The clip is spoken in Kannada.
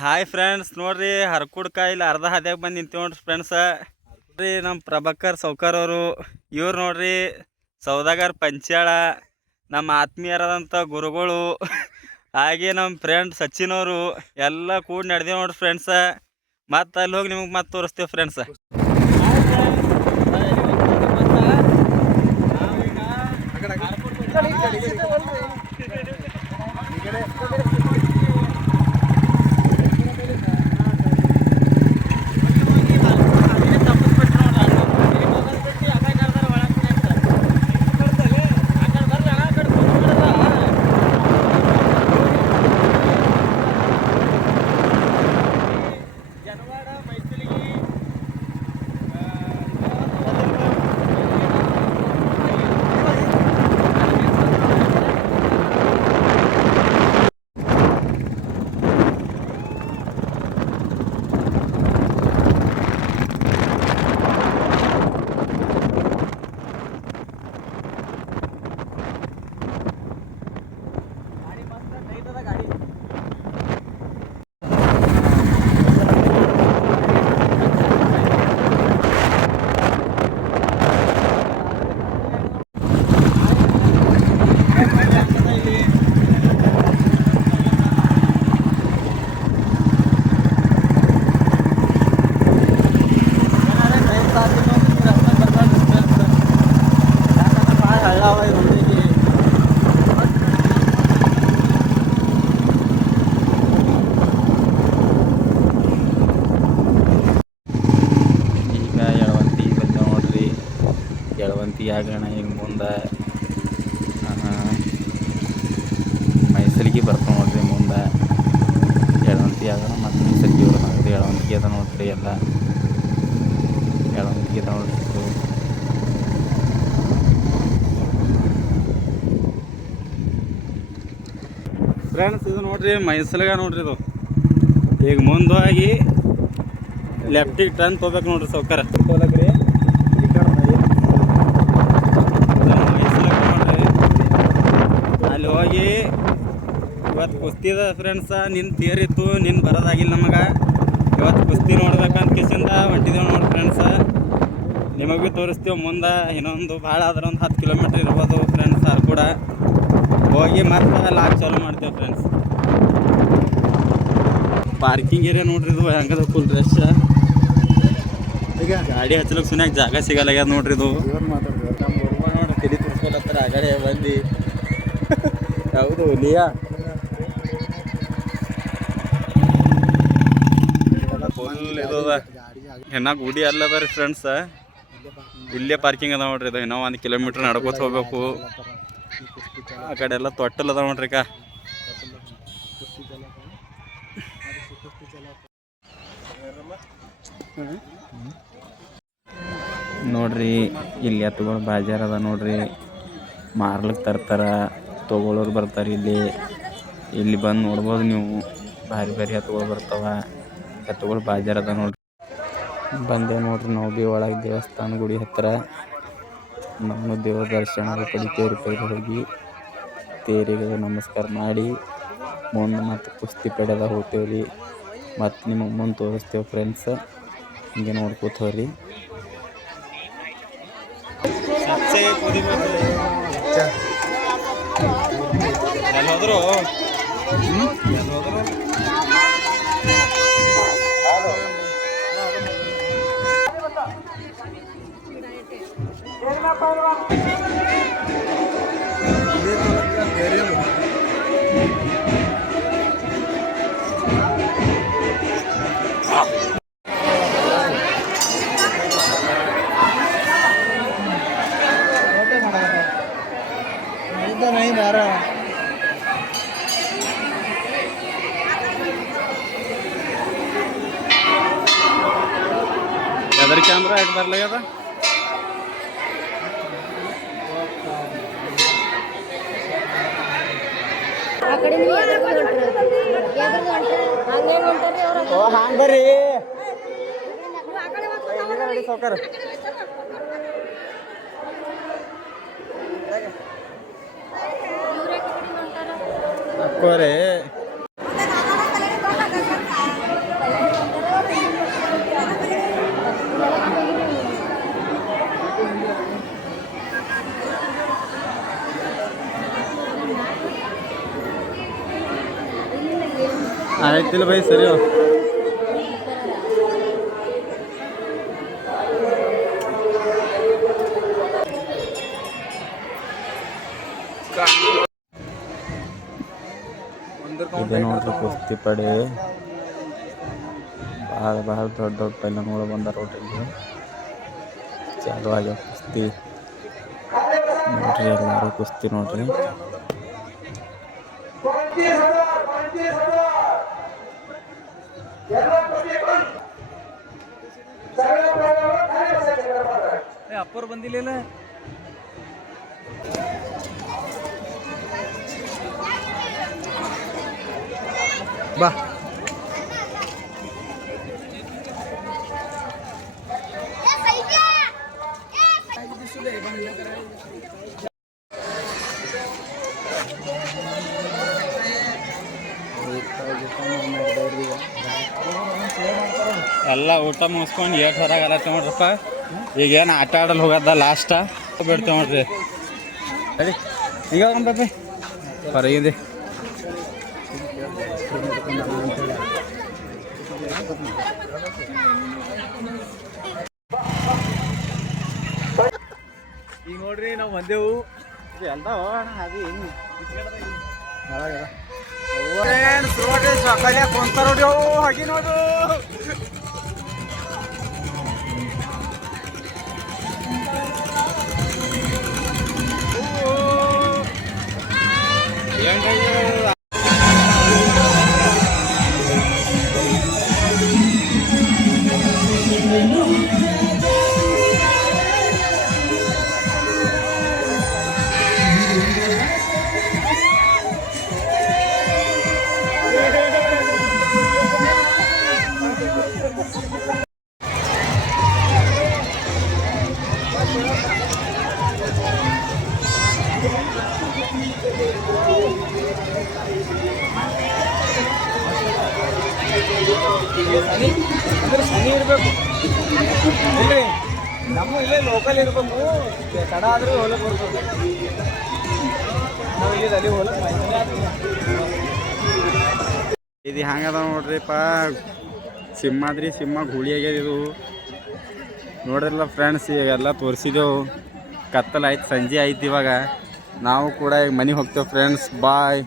ಹಾಯ್ ಫ್ರೆಂಡ್ಸ್, ನೋಡ್ರಿ ಹರ್ಕುಡ್ಕಾಯಿಲ್ ಅರ್ಧ ಹಾದ್ಯಾಗ ಬಂದು ನಿಂತೀವಿ ನೋಡ್ರಿ ಫ್ರೆಂಡ್ಸ. ನೋಡ್ರಿ ನಮ್ಮ ಪ್ರಭಾಕರ್ ಸೌಕರ್ ಅವರು, ಇವ್ರು ನೋಡ್ರಿ ಸೌದಾಗರ್ ಪಂಚಾಳ, ನಮ್ಮ ಆತ್ಮೀಯರಾದಂಥ ಗುರುಗಳು, ಹಾಗೆ ನಮ್ಮ ಫ್ರೆಂಡ್ ಸಚಿನ್ ಅವರು ಎಲ್ಲ ಕೂಡಿ ನಡೆದೇವು ನೋಡ್ರಿ ಫ್ರೆಂಡ್ಸ. ಮತ್ತು ಅಲ್ಲಿ ಹೋಗಿ ನಿಮಗೆ ಮತ್ತೆ ತೋರಿಸ್ತೇವೆ ಫ್ರೆಂಡ್ಸ. ಆಗೋಣ ಹಿಂಗೆ ಮುಂದೆ ಮೈಸೂರಿಗೆ ಬರ್ತಾವೆ ನೋಡ್ರಿ. ಮುಂದೆ ಎಳವಂತಿ ಆಗೋಣ ಮತ್ತು ಮೈಸೂರಿಗೆ ಬರೋದು ಎಳವಂತಿಗೆ ಅದ ನೋಡ್ರಿ. ಎಲ್ಲ ಎಳವಂತಿಗೆ ಅದ ನೋಡ್ರಿ. ಫ್ರೆಂಡ್ಸ್, ಇದು ನೋಡ್ರಿ ಮೈಸೂರಿಗೆ ನೋಡ್ರಿ. ಇದು ಈಗ ಮುಂದಾಗಿ ಲೆಫ್ಟಿಗೆ ಟರ್ನ್ ತೊಗೋಬೇಕು ನೋಡ್ರಿ ಸೌಕರ ತೊಗೊಳಕ್ರಿ. ಅಲ್ಲಿ ಹೋಗಿ ಇವತ್ತು ಕುಸ್ತಿ ಅದ ಫ್ರೆಂಡ್ಸ. ನಿನ್ನ ತೇರಿತ್ತು, ನಿನ್ನ ಬರೋದಾಗಿಲ್ಲ ನಮಗೆ. ಇವತ್ತು ಕುಸ್ತಿ ನೋಡ್ಬೇಕಂತ ಕಿಸಿಂದ ಹೊಂಟಿದ್ದೇವೆ ನೋಡಿ ಫ್ರೆಂಡ್ಸ. ನಿಮಗೆ ಭೀ ತೋರಿಸ್ತೇವೆ ಮುಂದೆ. ಇನ್ನೊಂದು ಭಾಳ ಆದ್ರೆ ಒಂದು 10 ಕಿಲೋಮೀಟ್ರ್ ಇರ್ಬೋದು ಫ್ರೆಂಡ್ಸ್. ಅವ್ರು ಕೂಡ ಹೋಗಿ ಮತ್ತೆ ಲಾಕ್ ಚಾಲು ಮಾಡ್ತೇವೆ ಫ್ರೆಂಡ್ಸ್. ಪಾರ್ಕಿಂಗ್ ಏರಿಯಾ ನೋಡ್ರಿ. ಇದು ಹೆಂಗದ ಫುಲ್ ರಶ್. ಈಗ ಗಾಡಿ ಹಚ್ಚಲಕ್ಕೆ ಸುನ್ಯಾಗ ಜಾಗ ಸಿಗಲ್ಲಾಗ್ಯದ ನೋಡ್ರಿ. ಇದು ನೋಡ್ರಿ ತಲೆ ತುರ್ಸ್ಕೊಳತ್ತಾರ ಆಗಡೆ ಬಂದು. ಹೌದು ಲಿಯಾ ಫುಲ್ ಇದು ಅದ. ಹೆಣ್ಣ ಗುಡಿ ಅಲ್ಲದ ರೀ ಫ್ರೆಂಡ್ಸ. ಇಲ್ಲೇ ಪಾರ್ಕಿಂಗ್ ಅದ ನೋಡ್ರಿ. ಇದು ಇನ್ನೂ 1 ಕಿಲೋಮೀಟ್ರ್ ನಡ್ಕೋತ ಹೋಗ್ಬೇಕು. ಆ ಕಡೆ ಎಲ್ಲ ತೊಟ್ಟಲ್ ಅದ ನೋಡ್ರಿ. ನೋಡ್ರಿ ಇಲ್ಲಿ ಎತ್ತುಗಳು ಬಾಜಾರ್ ಅದ ನೋಡ್ರಿ. ಮಾರ್ಲಿಕ್ಕೆ ತರ್ತಾರ, ತೊಗೊಳೋರು ಬರ್ತಾರೆ. ಇಲ್ಲಿ ಬಂದು ನೋಡ್ಬೋದು ನೀವು. ಭಾರಿ ಭಾರಿ ಎತ್ತುಗಳು ಬರ್ತಾವ. ಎತ್ತುಗಳು ಬಾಜಾರ್ ಅದ ನೋಡ್ರಿ. ಬಂದೆ ನೋಡ್ರಿ ನಾವು ಭೀ ಒಳಗೆ ದೇವಸ್ಥಾನ ಗುಡಿ ಹತ್ತಿರ. ನಾವು ದೇವ್ರ ದರ್ಶನ ಪಡಿತೇವ್ರಿ. ಹೋಗಿ ತೇರಿಗೆ ನಮಸ್ಕಾರ ಮಾಡಿ ಮುಂದೆ ಮತ್ತು ಕುಸ್ತಿ ಪಡೆದ ಹೋಗ್ತೇವ್ರಿ. ಮತ್ತು ನಿಮಗೆ ಮುಂದೆ ತೋರಿಸ್ತೇವೆ ಫ್ರೆಂಡ್ಸ್. ಹಿಂಗೆ ನೋಡ್ಕೋತವ್ರಿ. ಎಲ್ಲೋದ್ರು ಎದ್ರ ಕ್ಯಾಮ್ರಾ ಇಟ್ಟು ಬರ್ಲಾಗ್ಯದ. ಹಾಂಗ್ ಬರ್ರಿ ಸೌಕರ್. ಅಕ್ಕೋರೆ ಆಯ್ತಿಲ್ಲ ಬೈ ಸರಿ ಇದೆ ನೋಡ್ರಿ ಕುಸ್ತಿ ಪಡೆ ಭಾಳ ದೊಡ್ಡ ಪೈಲನ್ಗಳು ಬಂದಾರ ಒಟ್ಟಿಗೆ ಚಾಲು ಆಗ್ಯಾವ ಕುಸ್ತಿ ನೋಡ್ರಿ ಎಲ್ಲರೂ ಕುಸ್ತಿ ನೋಡ್ರಿ ಅಪ್ಪರ್ ಬಂದಿಲ್ಲ ಬಾ ಎಲ್ಲ ಊಟ ಮುಗಿಸ್ಕೊಂಡು 8 ಹೊರಗಲತ್ತ ನೋಡ್ರಪ್ಪ ಈಗೇನು ಆಟ ಆಡಲು ಹೋಗದ ಲಾಸ್ಟ ಬಿಡ್ತೇವೆ ನೋಡ್ರಿ ಸರಿ ಈಗ ಹೋಗಂಬಿ ಹೊರಗಿದೆ ಈಗ ನೋಡ್ರಿ ನಾವು ಬಂದೆವು ಎಲ್ಲ ಹೋಗೋಣ ಅದು ಹೆಂಗೆ ಸಕಾಲ ಕೊಂತಾರ ನೋಡಿ ಹಾಗೆ ನೋಡು ಅಂದ್ರೆ ಶನಿ ಇರಬೇಕು ಇಲ್ರಿ ನಮ್ಮ ಇಲ್ಲೇ ಲೋಕಲ್ ಇರ್ಬೇಕು ತಡ ಆದ್ರೆ ಹೊಲಕ್ಕೆ ಬರ್ಬೇಕು ನಾವು ಇಲ್ಲಿ ಅಲ್ಲಿ ಹೊಲಕ್ಕೆ ಇದು ಹಂಗದ ನೋಡ್ರಿಪ್ಪ ಸಿಂಹಾದ್ರಿ ಸಿಂಹ ಗುಳಿ ಆಗ್ಯದ ಇದು ನೋಡ್ರಲ್ಲ ಫ್ರೆಂಡ್ಸ್ ಇವಾಗೆಲ್ಲ ತೋರಿಸಿದೆವು ಕತ್ತಲಾಯ್ತು ಸಂಜೆ ಆಯ್ತು ಇವಾಗ ನಾವು ಕೂಡ ಈಗ ಮನೆಗೆ ಹೋಗ್ತೇವೆ ಫ್ರೆಂಡ್ಸ್ ಬಾಯ್.